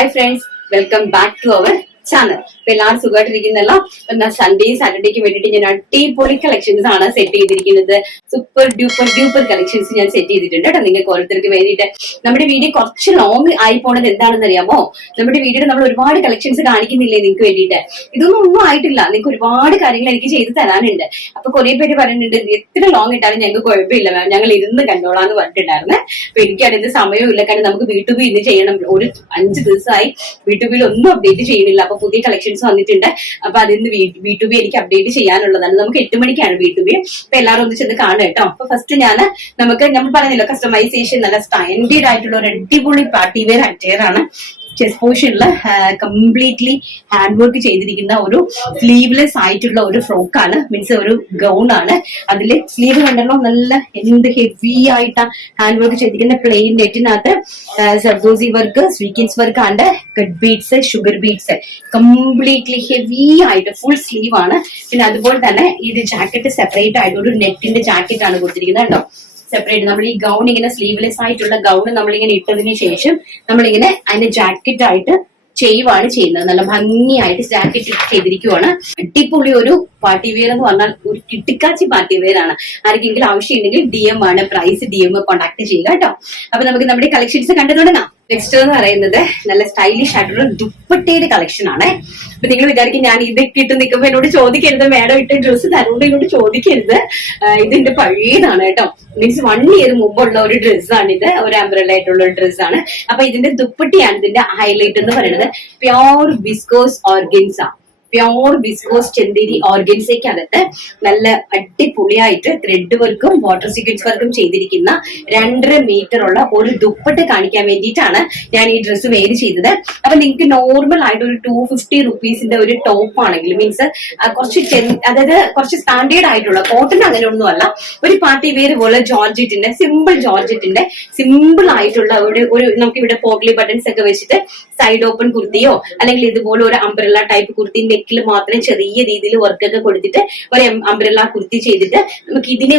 Hi friends, welcome back to our channel. എല്ലാവരും സുഖമായിട്ടിരിക്കുന്നല്ലോ. എന്നാ സൺഡേയും സാറ്റർഡേക്ക് വേണ്ടിയിട്ട് ഞാൻ അടിപൊളി കളക്ഷൻസ് ആണ് സെറ്റ് ചെയ്തിരിക്കുന്നത്. സൂപ്പർ ഡ്യൂപ്പർ കളക്ഷൻസ് ഞാൻ സെറ്റ് ചെയ്തിട്ടുണ്ട് കേട്ടോ നിങ്ങൾക്ക് ഓരോരുത്തർക്ക് വേണ്ടിയിട്ട്. നമ്മുടെ വീഡിയോ കുറച്ച് ലോങ് ആയി പോണത് എന്താണെന്ന് അറിയാമോ? നമ്മുടെ വീഡിയോയിൽ നമ്മൾ ഒരുപാട് കളക്ഷൻസ് കാണിക്കുന്നില്ലേ നിങ്ങൾക്ക് വേണ്ടിയിട്ട്? ഒന്നും ആയിട്ടില്ല. നിങ്ങൾക്ക് ഒരുപാട് കാര്യങ്ങൾ എനിക്ക് ചെയ്ത് തരാനുണ്ട്. അപ്പൊ കുറെ പേര് പറയുന്നുണ്ട് എത്ര ലോങ് ഇട്ടാലും ഞങ്ങൾക്ക് കുഴപ്പമില്ല, ഞങ്ങൾ ഇരുന്ന് കണ്ടോളാന്ന് പറഞ്ഞിട്ടുണ്ടായിരുന്നെ. അപ്പൊ എനിക്ക് അതിന്റെ സമയമില്ല, കാരണം നമുക്ക് B2B ഇന്ന് ചെയ്യണം. ഒരു 5 ദിവസമായി B2B ഒന്നും അപ്ഡേറ്റ് ചെയ്യുന്നില്ല. അപ്പൊ പുതിയ കളക്ഷൻസ് വന്നിട്ടുണ്ട്. അപ്പൊ അതിന് B2B എനിക്ക് അപ്ഡേറ്റ് ചെയ്യാനുള്ളതാണ്. നമുക്ക് 8 മണിക്കാണ് B2B. അപ്പൊ എല്ലാവരും ഒന്ന് ചെന്ന് കാണുക കേട്ടോ. അപ്പൊ ഫസ്റ്റ് നമ്മൾ പറഞ്ഞല്ലോ കസ്റ്റമൈസേഷൻ നല്ല സ്റ്റാൻഡേർഡ് ആയിട്ടുള്ള ഒരു അടിപൊളി പാർട്ടി വെയർ അറ്റയർ ആണ്. ചെസ്റ്റ് പോർഷനിൽ കംപ്ലീറ്റ്ലി ഹാൻഡ് വർക്ക് ചെയ്തിരിക്കുന്ന ഒരു സ്ലീവ്ലെസ് ആയിട്ടുള്ള ഒരു ഫ്രോക്കാണ്, മീൻസ് ഒരു ഗൗൺ ആണ്. അതില് സ്ലീവ് കണ്ടല്ലോ, നല്ല എന്ത് ഹെവി ആയിട്ടാ ഹാൻഡ് വർക്ക് ചെയ്തിരിക്കുന്ന. പ്ലെയിൻ നെറ്റിനകത്ത് zardozi work, sequins work and cut beads, sugar beads, completely heavy ആയിട്ട് ഫുൾ സ്ലീവ് ആണ്. പിന്നെ അതുപോലെ തന്നെ ഇത് ജാക്കറ്റ് സെപ്പറേറ്റ് ആയിട്ട് ഒരു നെറ്റിന്റെ ജാക്കറ്റ് ആണ് കൊടുത്തിരിക്കുന്നത് കേട്ടോ. സെപ്പറേറ്റ് നമ്മൾ ഈ ഗൗൺ ഇങ്ങനെ സ്ലീവ്ലെസ് ആയിട്ടുള്ള ഗൗൺ നമ്മളിങ്ങനെ ഇട്ടതിന് ശേഷം നമ്മളിങ്ങനെ അതിന്റെ ജാക്കറ്റ് ആയിട്ട് ചെയ്യുവാണ് ചെയ്യുന്നത്. നല്ല ഭംഗിയായിട്ട് ജാക്കറ്റ് ചെയ്തിരിക്കുവാണ്. അടിപൊളി ഒരു പാർട്ടി വെയർ എന്ന് പറഞ്ഞാൽ ഒരു കിട്ടിക്കാച്ചി പാർട്ടി വെയർ ആണ്. ആർക്കെങ്കിലും ആവശ്യമുണ്ടെങ്കിൽ DM ആണ്, പ്രൈസ് DM കോൺടാക്ട് ചെയ്യുക കേട്ടോ. അപ്പൊ നമുക്ക് നമ്മുടെ കളക്ഷൻസ് കണ്ടു തുടങ്ങാം. നെക്സ്റ്റ് എന്ന് പറയുന്നത് നല്ല സ്റ്റൈലിഷ് ആയിട്ടുള്ള ദുപ്പട്ടയുടെ കളക്ഷൻ ആണ്. അപ്പൊ നിങ്ങൾ വിചാരിക്കും ഞാൻ ഇതൊക്കെ ഇട്ട് നിൽക്കുമ്പോ എന്നോട് ചോദിക്കരുത്, മേഡം ഇട്ട ഡ്രസ്സ് തരുകൊണ്ട് എന്നോട് ചോദിക്കരുത്. ഇതിന്റെ പഴയതാണ് കേട്ടോ. മീൻസ് 1 ഇയർ മുമ്പുള്ള ഒരു ഡ്രസ്സാണ് ഇത്. ഒരു അംബ്രല്ല ആയിട്ടുള്ള ഒരു ഡ്രസ്സാണ്. അപ്പൊ ഇതിന്റെ ദുപ്പട്ടയാണ് ഇതിന്റെ ഹൈലൈറ്റ് എന്ന് പറയുന്നത്. Pure viscose organza, pure viscose Chanderi ഓർഗൻസയ്ക്കകത്ത് നല്ല അടിപൊളിയായിട്ട് ത്രെഡ് വർക്കും വാട്ടർ സീക്വൻസ് വർക്കും ചെയ്തിരിക്കുന്ന 2.5 മീറ്റർ ഉള്ള ഒരു ദുപ്പട്ട കാണിക്കാൻ വേണ്ടിയിട്ടാണ് ഞാൻ ഈ ഡ്രസ്സ് വെയർ ചെയ്തത്. അപ്പൊ നിങ്ങൾക്ക് നോർമൽ ആയിട്ട് ഒരു 250 റുപ്പീസിന്റെ ഒരു ടോപ്പ് ആണെങ്കിൽ, മീൻസ് അതായത് കുറച്ച് സ്റ്റാൻഡേർഡ് ആയിട്ടുള്ള കോട്ടൺ അങ്ങനെയൊന്നും അല്ല, ഒരു പാർട്ടി വെയർ പോലെ ജോർജറ്റിന്റെ സിമ്പിൾ ആയിട്ടുള്ള ഒരു നമുക്ക് ഇവിടെ പോഗ്ലി ബട്ടൺസ് ഒക്കെ വെച്ചിട്ട് സൈഡ് ഓപ്പൺ കുർത്തിയോ അല്ലെങ്കിൽ ഇതുപോലെ ഒരു അംബ്രല്ല ടൈപ്പ് കുർത്തി നെക്കിൽ മാത്രം ചെറിയ രീതിയിൽ വർക്ക് ഒക്കെ കൊടുത്തിട്ട് ഒരു അംബ്രല്ല കുർത്തി ചെയ്തിട്ട് നമുക്ക് ഇതിനെ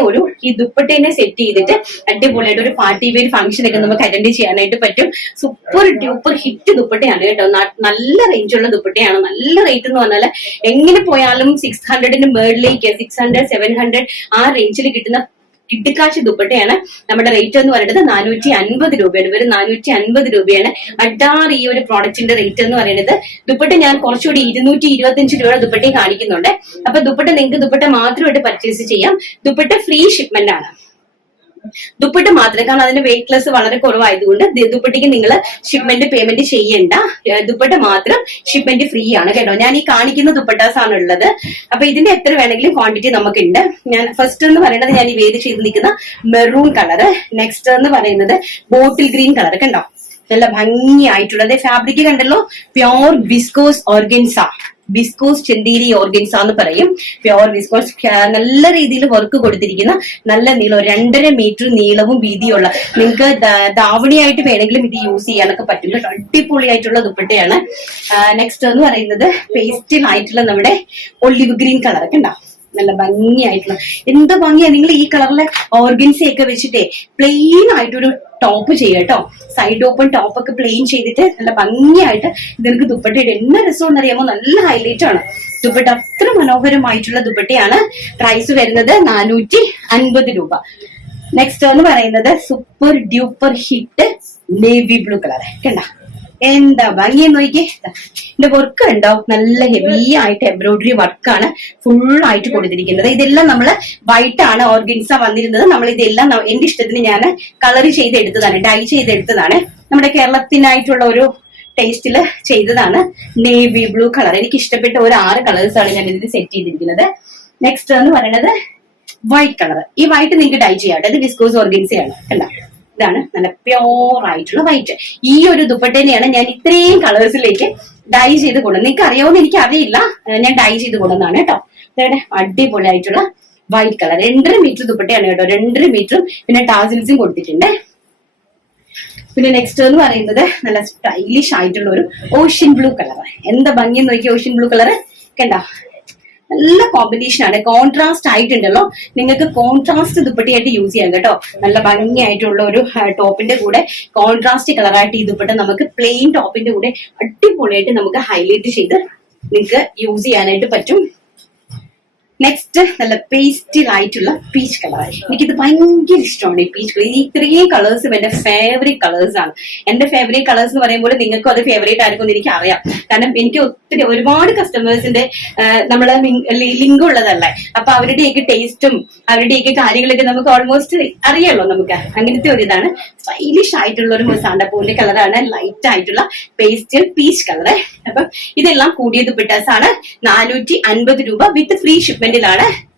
ഈ ദുപ്പട്ടേനെ സെറ്റ് ചെയ്തിട്ട് അടിപൊളിയായിട്ട് ഒരു പാർട്ടി വെയർ ഫംഗ്ഷൻ ഒക്കെ നമുക്ക് അറ്റൻഡ് ചെയ്യാനായിട്ട് പറ്റും. സൂപ്പർ ഡ്യൂപ്പർ ഹിറ്റ് ദുപ്പട്ടയാണ് കേട്ടോ. നല്ല റേഞ്ചുള്ള ദുപ്പട്ടയാണ്. നല്ല റേറ്റ് എന്ന് പറഞ്ഞാൽ എങ്ങനെ പോയാലും 600 മേളിലേക്ക് 600 700 ആ റേഞ്ചിൽ കിട്ടുന്ന കിട്ടിക്കാശ് ദുപ്പട്ടയാണ്. നമ്മുടെ റേറ്റ് എന്ന് പറയുന്നത് 450 രൂപയാണ്. വെറും 450 രൂപയാണ് അഡാർ ഈ ഒരു പ്രോഡക്റ്റിന്റെ റേറ്റ് എന്ന് പറയുന്നത്. ദുപ്പട്ട ഞാൻ കുറച്ചുകൂടി 225 രൂപയുടെ ദുപ്പട്ടയും കാണിക്കുന്നുണ്ട്. അപ്പൊ ദുപ്പട്ട നിങ്ങൾക്ക് ദുപ്പട്ട മാത്രമായിട്ട് പർച്ചേസ് ചെയ്യാം. ദുപ്പട്ട ഫ്രീ ഷിപ്മെന്റ് ആണ്. ദുപ്പട്ട മാത്രമേ, കാരണം അതിന്റെ വെയിറ്റ്ലെസ് വളരെ കുറവായതുകൊണ്ട് ദുപ്പട്ടയ്ക്ക് നിങ്ങൾ ഷിപ്മെന്റ് പേയ്മെന്റ് ചെയ്യണ്ട. ദുപ്പട്ട മാത്രം ഷിപ്മെന്റ് ഫ്രീ ആണ് കേട്ടോ. ഞാൻ ഈ കാണിക്കുന്ന ദുപ്പട്ടാസ് ആണ് ഉള്ളത്. അപ്പൊ ഇതിന്റെ എത്ര വേണമെങ്കിലും ക്വാണ്ടിറ്റി നമുക്കുണ്ട്. ഞാൻ ഫസ്റ്റ് എന്ന് പറയുന്നത് ഞാൻ ഈ വെയർ ചെയ്ത് നിൽക്കുന്ന മെറൂൺ കളറ്. നെക്സ്റ്റ് എന്ന് പറയുന്നത് ബോട്ടിൽ ഗ്രീൻ കളർ കണ്ടോ, നല്ല ഭംഗിയായിട്ടുള്ളത്. ഫാബ്രിക് കണ്ടല്ലോ, pure viscose organza, viscous Chanderi organza എന്ന് പറയും. പ്യോർ വിസ്കോസ്, നല്ല രീതിയിൽ വർക്ക് കൊടുത്തിരിക്കുന്ന നല്ല നീളം, 2.5 മീറ്റർ നീളവും വീതിയുള്ള. നിങ്ങൾക്ക് ധാവണിയായിട്ട് വേണമെങ്കിലും ഇത് യൂസ് ചെയ്യാനൊക്കെ പറ്റും കേട്ടോ. അടിപൊളിയായിട്ടുള്ള ദുപ്പട്ടയാണ്. നെക്സ്റ്റ് എന്ന് പറയുന്നത് പേസ്റ്റൽ ആയിട്ടുള്ള നമ്മുടെ ഒലിവ് ഗ്രീൻ കളറൊക്കെ ഉണ്ടാവും. നല്ല ഭംഗിയായിട്ടുള്ള, എന്ത് ഭംഗിയാ. നിങ്ങൾ ഈ കളറിലെ ഓർഗൻസയൊക്കെ വെച്ചിട്ടേ പ്ലെയിൻ ആയിട്ടൊരു ടോപ്പ് ചെയ്യുക കേട്ടോ. സൈഡ് ഓപ്പൺ ടോപ്പ് ഒക്കെ പ്ലെയിൻ ചെയ്തിട്ട് നല്ല ഭംഗിയായിട്ട് ഇതിലേക്ക് ദുപ്പട്ട ഇട്ട് എന്നാ രസം അറിയാമോ, നല്ല ഹൈലൈറ്റ് ആണ് ദുപ്പട്ട. അത്ര മനോഹരമായിട്ടുള്ള ദുപ്പട്ടയാണ്. പ്രൈസ് വരുന്നത് 450 രൂപ. നെക്സ്റ്റ് എന്ന് പറയുന്നത് super duper hit navy blue colour കണ്ട, എന്താ ഭംഗി നോക്കിയേ. ഇതിന്റെ വർക്ക് ഉണ്ടോ, നല്ല ഹെവി ആയിട്ട് എംബ്രോയിഡറി വർക്കാണ് ഫുൾ ആയിട്ട് കൊടുത്തിരിക്കുന്നത്. ഇതെല്ലാം നമ്മള് വൈറ്റ് ആണ് ഓർഗൻസ വന്നിരുന്നത്. നമ്മൾ ഇതെല്ലാം എന്റെ ഇഷ്ടത്തിന് ഞാൻ കളർ ചെയ്തെടുത്തതാണ്, ഡൈ ചെയ്തെടുത്തതാണ്. നമ്മുടെ കേരളത്തിനായിട്ടുള്ള ഒരു ടേസ്റ്റില് ചെയ്തതാണ്. നേവി ബ്ലൂ കളർ എനിക്ക് ഇഷ്ടപ്പെട്ട ഒരു 6 കളേഴ്സ് ആണ് ഞാൻ ഇതിൽ സെറ്റ് ചെയ്തിരിക്കുന്നത്. നെക്സ്റ്റ് എന്ന് പറയുന്നത് വൈറ്റ് കളർ. ഈ വൈറ്റ് നിങ്ങൾക്ക് ഡൈ ചെയ്യാം. ഇത് വിസ്കോസ് ഓർഗൻസയാണ് കണ്ട. ഇതാണ് നല്ല പ്യോർ ആയിട്ടുള്ള വൈറ്റ്. ഈ ഒരു ദുപ്പട്ടേനെയാണ് ഞാൻ ഇത്രയും കളേഴ്സിലേക്ക് ഡൈ ചെയ്ത് കൊണ്ടുവന്നത്. നിങ്ങൾക്ക് അറിയാവുന്ന എനിക്ക് അറിയില്ല, ഞാൻ ഡൈ ചെയ്ത് കൊണ്ടുവന്നാണ് കേട്ടോ. അടിപൊളിയായിട്ടുള്ള വൈറ്റ് കളർ 2.5 മീറ്റർ ദുപ്പട്ടയാണ് കേട്ടോ. 2.5 മീറ്ററും പിന്നെ ടാസിൽസും കൊടുത്തിട്ടുണ്ട്. പിന്നെ നെക്സ്റ്റ് എന്ന് പറയുന്നത് നല്ല സ്റ്റൈലിഷ് ആയിട്ടുള്ള ഒരു ഓഷ്യൻ ബ്ലൂ കളർ. എന്താ ഭംഗി നോക്കി ഓഷ്യൻ ബ്ലൂ കളർ കണ്ട. നല്ല കോമ്പിനേഷൻ ആണ്, കോൺട്രാസ്റ്റ് ആയിട്ടുണ്ടല്ലോ. നിങ്ങൾക്ക് കോൺട്രാസ്റ്റ് ദുപ്പട്ടയായിട്ട് യൂസ് ചെയ്യാം കേട്ടോ. നല്ല ഭംഗിയായിട്ടുള്ള ഒരു ടോപ്പിന്റെ കൂടെ കോൺട്രാസ്റ്റ് കളറായിട്ട് ഈ ദുപ്പട്ട നമുക്ക് പ്ലെയിൻ ടോപ്പിന്റെ കൂടെ അടിപൊളിയായിട്ട് നമുക്ക് ഹൈലൈറ്റ് ചെയ്ത് നിങ്ങൾക്ക് യൂസ് ചെയ്യാനായിട്ട് പറ്റും. നെക്സ്റ്റ് നല്ല പേസ്റ്റൽ ആയിട്ടുള്ള പീച്ച് കളർ. എനിക്കിത് ഭയങ്കര ഇഷ്ടമാണ് ഈ പീച്ച് കളർ. ഈ ഇത്രയും കളേഴ്സും എന്റെ ഫേവറേറ്റ് കളേഴ്സ് ആണ്. എന്റെ ഫേവറേറ്റ് കളേഴ്സ് എന്ന് പറയുമ്പോൾ നിങ്ങൾക്കും അത് ഫേവറേറ്റ് ആയിരിക്കും എന്ന് എനിക്ക് അറിയാം. കാരണം എനിക്ക് ഒരുപാട് കസ്റ്റമേഴ്സിന്റെ നമ്മളെ ലിങ്ക് ഉള്ളതല്ലേ. അപ്പൊ അവരുടെയൊക്കെ ടേസ്റ്റും അവരുടെയൊക്കെ കാര്യങ്ങളൊക്കെ നമുക്ക് ഓൾമോസ്റ്റ് അറിയാലോ. നമുക്ക് അങ്ങനത്തെ ഒരു ഇതാണ്. സ്റ്റൈലിഷ് ആയിട്ടുള്ള ഒരു സാണ്ടപ്പൂവിന്റെ കളറാണ്, ലൈറ്റ് ആയിട്ടുള്ള പേസ്റ്റൽ പീച്ച് കളറ്. അപ്പം ഇതെല്ലാം കൂടിയ ദുപ്പട്ടാസ് ആണ്. 450 രൂപ വിത്ത് ഫ്രീ ഷിപ്മെന്റിലാണ്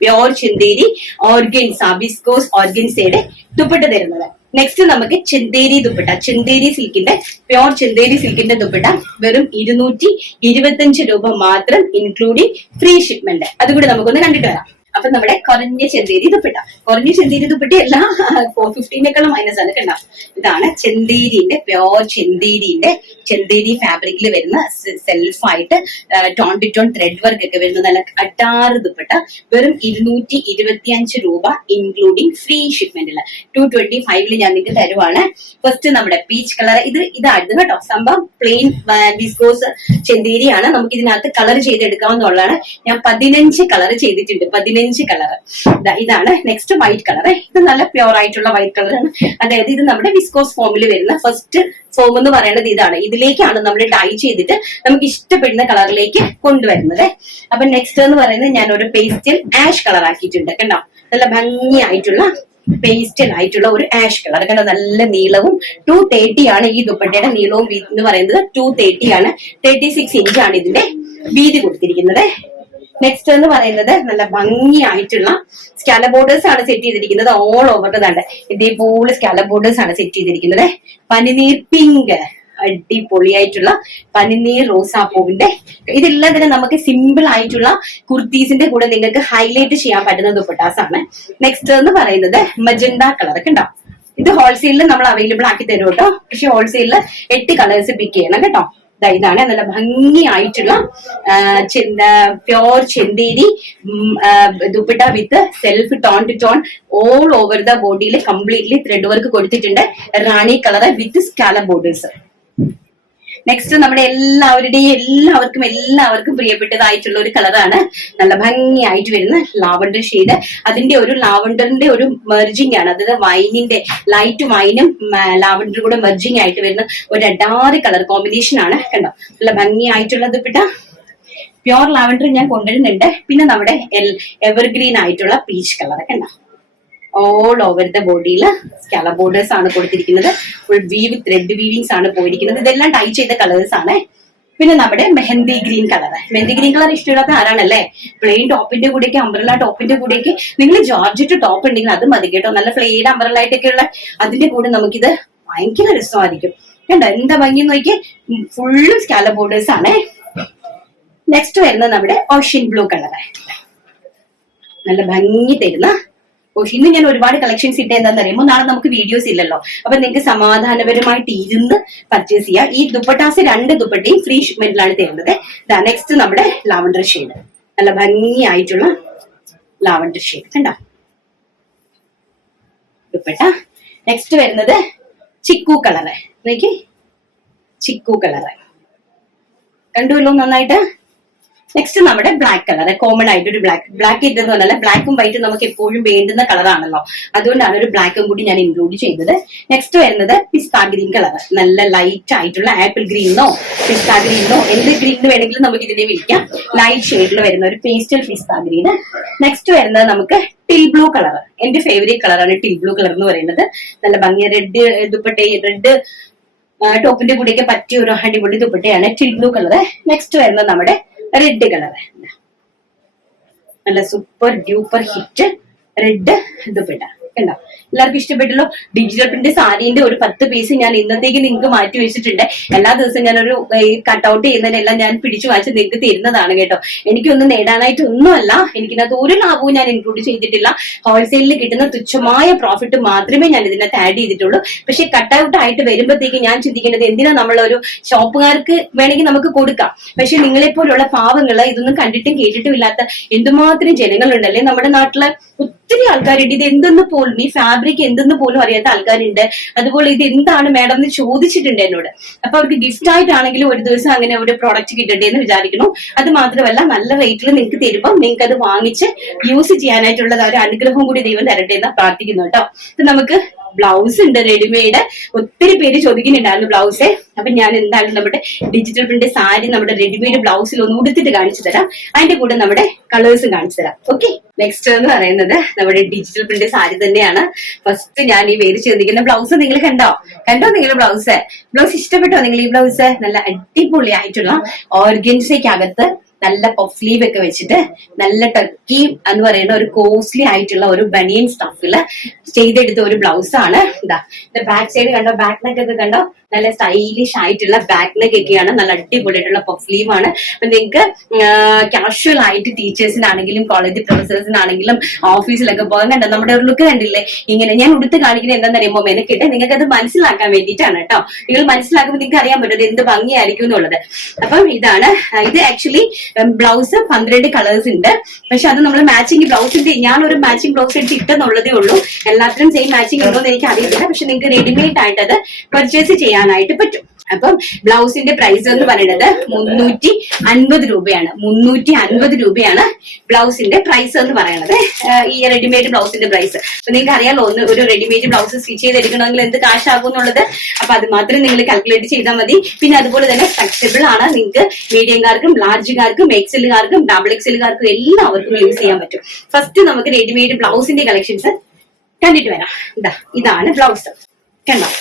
പ്യോർ ചെന്തേരി ഓർഗൻസ വിസ്കോസ് ഓർഗൻസയുടെ ദുപ്പട്ട തരുന്നത്. നെക്സ്റ്റ് നമുക്ക് ചെന്തേരി ദുപ്പട്ട, ചെന്തേരി സിൽക്കിന്റെ പ്യോർ ചെന്തേരി സിൽക്കിന്റെ ദുപ്പട്ട വെറും 225 രൂപ മാത്രം, ഇൻക്ലൂഡിങ് ഫ്രീ ഷിപ്മെന്റ്. അതുകൂടി നമുക്കൊന്ന് കണ്ടിട്ട് വരാം. അപ്പൊ നമ്മുടെ കുറഞ്ഞ ചെന്തേരി ദുപ്പട്ട, കുറഞ്ഞ ചെന്തേരി ദുപ്പട്ട അല്ല, 450 മൈനസ് ആണ് കണ്ട. ഇതാണ് ചെന്തേരിന്റെ പ്യോർ ചെന്തേരി ഫാബ്രിക്കിൽ വരുന്ന സെൽഫായിട്ട് tone to tone thread work ഒക്കെ വരുന്ന നല്ല അട്ടാറ് ദുപ്പട്ട വെറും 225 രൂപ, ഇൻക്ലൂഡിങ് ഫ്രീ ഷിപ്മെന്റില്. 225 ഞാൻ നിങ്ങൾക്ക് തരുവാണ്. ഫസ്റ്റ് നമ്മുടെ പീച്ച് കളർ, ഇതായിരുന്നു കേട്ടോ സംഭവം. പ്ലെയിൻ വിസ്കോസ് ചെന്തേരിയാണ്. നമുക്ക് ഇതിനകത്ത് കളർ ചെയ്തെടുക്കാവുന്നതാണ്. ഞാൻ 15 കളർ ചെയ്തിട്ടുണ്ട്, 15 കളർ. ഇതാണ് നെക്സ്റ്റ് വൈറ്റ് കളർ. ഇത് നല്ല പ്യോർ ആയിട്ടുള്ള വൈറ്റ് കളറാണ്. അതായത് ഇത് നമ്മുടെ വിസ്കോസ് ഫോമിൽ വരുന്ന ഫസ്റ്റ് ഫോം എന്ന് പറയുന്നത് ഇതാണ്. ഇതിലേക്കാണ് നമ്മൾ ഡൈ ചെയ്തിട്ട് നമുക്ക് ഇഷ്ടപ്പെടുന്ന കളറിലേക്ക് കൊണ്ടുവരുന്നത്. അപ്പൊ നെക്സ്റ്റ് എന്ന് പറയുന്നത് ഞാൻ ഒരു പേസ്റ്റൽ ആഷ് കളർ ആക്കിയിട്ടുണ്ട് കണ്ടോ. നല്ല ഭംഗിയായിട്ടുള്ള പേസ്റ്റൽ ആയിട്ടുള്ള ഒരു ആഷ് കളർ കണ്ടോ. നല്ല നീളവും 230 ആണ് ഈ ദുപ്പട്ടയുടെ നീളവും എന്ന് പറയുന്നത് 230 ആണ്. 36 ഇഞ്ചാണ് ഇതിന്റെ വീതി കൊടുത്തിരിക്കുന്നത്. നെക്സ്റ്റ് എന്ന് പറയുന്നത് നല്ല ഭംഗിയായിട്ടുള്ള സ്കാല ബോർഡേഴ്സ് ആണ് സെറ്റ് ചെയ്തിരിക്കുന്നത്. ഓൾ ഓവർ തന്നെ ഇതേപോലെ സ്കാല ബോർഡേഴ്സ് ആണ് സെറ്റ് ചെയ്തിരിക്കുന്നത്. പനിനീർ പിങ്ക്, അടിപൊളിയായിട്ടുള്ള പനിനീർ റോസാപ്പൂവിന്റെ, ഇതെല്ലാം തന്നെ നമുക്ക് സിമ്പിൾ ആയിട്ടുള്ള കുർത്തീസിന്റെ കൂടെ നിങ്ങൾക്ക് ഹൈലൈറ്റ് ചെയ്യാൻ പറ്റുന്ന ദുപ്പട്ടാസ് ആണ്. നെക്സ്റ്റ് എന്ന് പറയുന്നത് മജന്ത കളർ കണ്ടോ. ഇത് ഹോൾസെയിലിൽ നമ്മൾ അവൈലബിൾ ആക്കി തരും കേട്ടോ. പക്ഷെ ഹോൾസെയിലിൽ 8 കളേഴ്സ് പിക്ക് ചെയ്യണം കേട്ടോ. ഇതാണ് നല്ല ഭംഗിയായിട്ടുള്ള pure Chanderi dupatta with self tone to tone all over the ബോഡിയിൽ കംപ്ലീറ്റ്ലി ത്രെഡ് വർക്ക് കൊടുത്തിട്ടുണ്ട്. Rani colour with scallop borders. Next നമ്മുടെ എല്ലാവർക്കും പ്രിയപ്പെട്ടതായിട്ടുള്ള ഒരു കളറാണ്. നല്ല ഭംഗിയായിട്ട് വരുന്ന ലാവണ്ടർ ഷെയ്ഡ്. അതിന്റെ ഒരു ലാവണ്ടറിന്റെ ഒരു മെർജിങ് ആണ്. അതായത് വൈനിന്റെ ലൈറ്റ് വൈനും ലാവണ്ടറും കൂടെ മെർജിങ് ആയിട്ട് വരുന്ന ഒരു അഡാറ് കളർ കോമ്പിനേഷൻ ആണ് കണ്ടോ. നല്ല ഭംഗിയായിട്ടുള്ള ദുപ്പട്ട. പ്യോർ ലാവണ്ടർ ഞാൻ കൊണ്ടുവരുന്നുണ്ട്. പിന്നെ നമ്മുടെ എവർഗ്രീൻ ആയിട്ടുള്ള പീച്ച് കളർ കണ്ടോ. ഓൾ ഓവർ ദ ബോഡിയിൽ സ്കാല ബോർഡേഴ്സ് ആണ് കൊടുത്തിരിക്കുന്നത്. ഫുൾ വീവ് ത്രെഡ് വീവിങ്സ് ആണ് പോയിരിക്കുന്നത്. ഇതെല്ലാം ടൈ ചെയ്ത കളേഴ്സ് ആണ്. പിന്നെ നമ്മുടെ mehndi green colour. Mehndi green colour ഇഷ്ടമില്ലാത്ത ആരാണല്ലേ. പ്ലെയിൻ ടോപ്പിന്റെ കൂടെയൊക്കെ അംബ്രല ടോപ്പിന്റെ കൂടെയൊക്കെ നിങ്ങൾ ജോർജറ്റ് ടോപ്പ് ഉണ്ടെങ്കിൽ അത് മതി കേട്ടോ. നല്ല ഫ്ലെയ്ഡ് അംബ്രല ആയിട്ടൊക്കെ ഉള്ള അതിന്റെ കൂടെ നമുക്കിത് ഭയങ്കര രസമായിരിക്കും കണ്ടോ. എന്താ ഭംഗി നോക്കി, ഫുള്ളും സ്കാല ബോർഡേഴ്സ് ആണ്. നെക്സ്റ്റ് വരുന്നത് നമ്മുടെ ഓഷ്യൻ ബ്ലൂ കളർ. നല്ല ഭംഗി തരുന്ന ഇന്ന് ഞാൻ ഒരുപാട് കളക്ഷൻസ് ഇട്ട് എന്താണെന്ന് അറിയുമ്പോൾ നാളെ നമുക്ക് വീഡിയോസ് ഇല്ലല്ലോ. അപ്പൊ നിങ്ങൾക്ക് സമാധാനപരമായിട്ട് ഇരുന്ന് പർച്ചേസ് ചെയ്യാം. ഈ ദുപ്പട്ടാസ് 2 ദുപ്പട്ടയും ഫ്രീ ഷിപ്മെന്റിലാണ് തരുന്നത്. നെക്സ്റ്റ് നമ്മുടെ ലാവണ്ടർ ഷെയ്ഡ്, നല്ല ഭംഗിയായിട്ടുള്ള ലാവണ്ടർ ഷെയ്ഡ് കണ്ടോ ദുപ്പട്ട. നെക്സ്റ്റ് വരുന്നത് ചിക്കു കളറ്. നോക്കി, ചിക്കു കളറ് കണ്ടുവല്ലോ നന്നായിട്ട്. നെക്സ്റ്റ് നമ്മുടെ ബ്ലാക്ക് കളർ, കോമൺ ആയിട്ട് ഒരു ബ്ലാക്ക് ഇതെന്ന് പറഞ്ഞാൽ ബ്ലാക്കും വൈറ്റും നമുക്ക് എപ്പോഴും വേണ്ടുന്ന കളറാണല്ലോ. അതുകൊണ്ടാണ് ഒരു ബ്ലാക്കും കൂടി ഞാൻ ഇൻക്ലൂഡ് ചെയ്തത്. നെക്സ്റ്റ് വരുന്നത് പിസ്ത ഗ്രീൻ കളർ. നല്ല ലൈറ്റ് ആയിട്ടുള്ള ആപ്പിൾ ഗ്രീനോ പിസ്ത ഗ്രീനോ എന്ത് ഗ്രീൻ വേണമെങ്കിലും നമുക്ക് ഇതിനെ വിളിക്കാം. ലൈറ്റ് ഷെയ്ഡിൽ വരുന്ന ഒരു പേസ്റ്റൽ പിസ്ത ഗ്രീന്. നെക്സ്റ്റ് വരുന്നത് നമുക്ക് ടിൽ ബ്ലൂ കളർ. എന്റെ ഫേവറേറ്റ് കളറാണ് ടിൽ ബ്ലൂ കളർ എന്ന് പറയുന്നത്. നല്ല ഭംഗി റെഡ് ദുപ്പട്ട, റെഡ് ടോപ്പിന്റെ കൂടെയൊക്കെ പറ്റിയ ഒരു അടിപൊളി ദുപ്പട്ടയാണ് ടിൽ ബ്ലൂ കളർ. നെക്സ്റ്റ് വരുന്നത് നമ്മുടെ റെഡ് കളർ. നല്ല super duper hit red dupatta. കണ്ടോ, എല്ലാവർക്കും ഇഷ്ടപ്പെട്ടല്ലോ. ഡിജിറ്റൽ പ്രിന്റ് സാരീന്റെ ഒരു 10 പീസ് ഞാൻ ഇന്നത്തേക്ക് നിങ്ങൾക്ക് മാറ്റി വെച്ചിട്ടുണ്ട്. എല്ലാ ദിവസവും ഞാനൊരു കട്ടൗട്ട് ചെയ്യുന്നതിനെല്ലാം ഞാൻ പിടിച്ചു വാങ്ങിച്ച് നിങ്ങൾക്ക് തരുന്നതാണ് കേട്ടോ. എനിക്കൊന്നും നേടാനായിട്ട് ഒന്നുമല്ല, എനിക്കിനകത്ത് ഒരു ലാഭവും ഞാൻ ഇൻക്ലൂഡ് ചെയ്തിട്ടില്ല. ഹോൾസെയിലിൽ കിട്ടുന്ന തുച്ഛമായ പ്രോഫിറ്റ് മാത്രമേ ഞാൻ ഇതിനകത്ത് ആഡ് ചെയ്തിട്ടുള്ളൂ. പക്ഷെ കട്ടൗട്ട് ആയിട്ട് വരുമ്പോഴത്തേക്ക് ഞാൻ ചിന്തിക്കുന്നത്, എന്തിനാ നമ്മളൊരു ഷോപ്പുകാർക്ക് വേണമെങ്കിൽ നമുക്ക് കൊടുക്കാം, പക്ഷെ നിങ്ങളെപ്പോലുള്ള പാവങ്ങള് ഇതൊന്നും കണ്ടിട്ടും കേട്ടിട്ടും ഇല്ലാത്ത എന്തുമാത്രം ജനങ്ങളുണ്ടല്ലേ നമ്മുടെ നാട്ടില്. ഒത്തിരി ആൾക്കാരുണ്ട് ഇത് എന്തെന്ന് പോലും, ഈ ഫാബ്രിക് എന്തെന്ന് പോലും അറിയാത്ത ആൾക്കാരുണ്ട്. അതുപോലെ ഇത് എന്താണ് മാഡം എന്ന് ചോദിച്ചിട്ടുണ്ട് എന്നോട്. അപ്പൊ അവർക്ക് ഗിഫ്റ്റ് ആയിട്ടാണെങ്കിലും ഒരു ദിവസം അങ്ങനെ ഒരു പ്രോഡക്റ്റ് കിട്ടട്ടെ എന്ന് വിചാരിക്കണം. അത് മാത്രമല്ല നല്ല റേറ്റിൽ നിങ്ങൾക്ക് തരുമ്പോൾ നിങ്ങൾക്ക് അത് വാങ്ങിച്ച് യൂസ് ചെയ്യാനായിട്ടുള്ള ഒരു അനുഗ്രഹം കൂടി ദൈവം തരട്ടെ എന്ന് പ്രാർത്ഥിക്കുന്നു കേട്ടോ. ഇത് നമുക്ക് ബ്ലൗസ് ഉണ്ട് റെഡിമെയ്ഡ്. ഒത്തിരി പേര് ചോദിക്കുന്നുണ്ടായിരുന്നു ബ്ലൗസേ. അപ്പൊ ഞാൻ എന്തായാലും നമ്മുടെ ഡിജിറ്റൽ പ്രിന്റ് സാരി നമ്മുടെ റെഡിമെയ്ഡ് ബ്ലൗസിൽ ഒന്ന് ഉടുത്തിട്ട് കാണിച്ചു തരാം. അതിന്റെ കൂടെ നമ്മുടെ കളേഴ്സും കാണിച്ചു തരാം. ഓക്കെ, നെക്സ്റ്റ് എന്ന് പറയുന്നത് നമ്മുടെ ഡിജിറ്റൽ പ്രിന്റ് സാരി തന്നെയാണ്. ഫസ്റ്റ് ഞാൻ ഈ വേരിച്ച് ചോദിക്കുന്ന ബ്ലൗസ് നിങ്ങൾ കണ്ടോ നിങ്ങൾ ബ്ലൗസ് ഇഷ്ടപ്പെട്ടോ നിങ്ങൾ? ഈ ബ്ലൗസ് നല്ല അടിപൊളി ആയിട്ടുള്ള ഓർഗൻസയ്ക്കകത്ത് നല്ല പഫ് സ്ലീവ് ഒക്കെ വെച്ചിട്ട് നല്ല ടർക്കി എന്ന് പറയുന്ന ഒരു കോസ്റ്റ്ലി ആയിട്ടുള്ള ഒരു ബനിയൻ സ്റ്റഫില് ചെയ്തെടുത്ത ഒരു ബ്ലൗസ് ആണ്. ഇതാ ബാക്ക് സൈഡ് കണ്ടോ, ബാക്ക് നെക്ക് ഒക്കെ കണ്ടോ, നല്ല സ്റ്റൈലിഷ് ആയിട്ടുള്ള ബാക്ക് നെക്ക് ഒക്കെയാണ്. നല്ല അടിപൊളിയായിട്ടുള്ള പഫ് സ്ലീവ് ആണ്. അപ്പൊ നിങ്ങൾക്ക് കാഷ്വൽ ആയിട്ട് ടീച്ചേഴ്സിനാണെങ്കിലും കോളേജ് പ്രൊഫസേഴ്സിനാണെങ്കിലും ഓഫീസിലൊക്കെ പോകാൻ കണ്ടോ നമ്മുടെ ഒരു ലുക്ക് കണ്ടില്ലേ? ഇങ്ങനെ ഞാൻ ഉടുത്ത് കാണിക്കുന്നത് എന്താണെന്ന് അറിയുമ്പോൾ മെനക്കിട്ട് നിങ്ങൾക്ക് അത് മനസ്സിലാക്കാൻ വേണ്ടിയിട്ടാണ് കേട്ടോ. നിങ്ങൾ മനസ്സിലാക്കുമ്പോൾ നിങ്ങൾക്ക് അറിയാൻ പറ്റും എന്ത് ഭംഗിയായിരിക്കും എന്നുള്ളത്. അപ്പം ഇതാണ് ഇത്. ആക്ച്വലി ബ്ലൗസ് 12 കളേഴ്സ് ഉണ്ട്. പക്ഷെ അത് നമ്മൾ മാച്ചിങ് ബ്ലൗസിന്റെ ഞാനൊരു മാച്ചിങ് ബ്ലൗസ് എടുത്ത് ഇട്ടെന്നുള്ളതേ ഉള്ളൂ. എല്ലാത്തിനും സെയിം മാച്ചിങ് ഉണ്ടോ എന്ന് എനിക്ക് അറിയത്തില്ല. പക്ഷെ നിങ്ങൾക്ക് റെഡിമെയ്ഡ് ആയിട്ട് അത് പർച്ചേസ് ചെയ്യാനായിട്ട് പറ്റും. അപ്പം ബ്ലൗസിന്റെ പ്രൈസ് എന്ന് പറയുന്നത് 350 രൂപയാണ്. 350 രൂപയാണ് ബ്ലൗസിന്റെ പ്രൈസ് എന്ന് പറയുന്നത്, ഈ റെഡിമെയ്ഡ് ബ്ലൗസിന്റെ പ്രൈസ്. അപ്പൊ നിങ്ങൾക്ക് അറിയാലോ ഒരു റെഡിമെയ്ഡ് ബ്ലൗസ് സ്റ്റിച്ച് ചെയ്തെടുക്കണമെങ്കിൽ എന്ത് കാശാകും എന്നുള്ളത്. അപ്പൊ അത് മാത്രം നിങ്ങൾ കാൽക്കുലേറ്റ് ചെയ്താൽ മതി. പിന്നെ അതുപോലെ തന്നെ ഫ്ലെക്സിബിൾ ആണ്. നിങ്ങൾക്ക് മീഡിയംകാർക്കും ലാർജുകാർക്കും എക്സലുകാർക്കും ഡബിൾ എക്സലുകാർക്കും എല്ലാവർക്കും യൂസ് ചെയ്യാൻ പറ്റും. ഫസ്റ്റ് നമുക്ക് റെഡിമെയ്ഡ് ബ്ലൗസിന്റെ കളക്ഷൻസ് കണ്ടിട്ട് വരാം. ഇതാണ് ബ്ലൗസ് കണ്ടോ,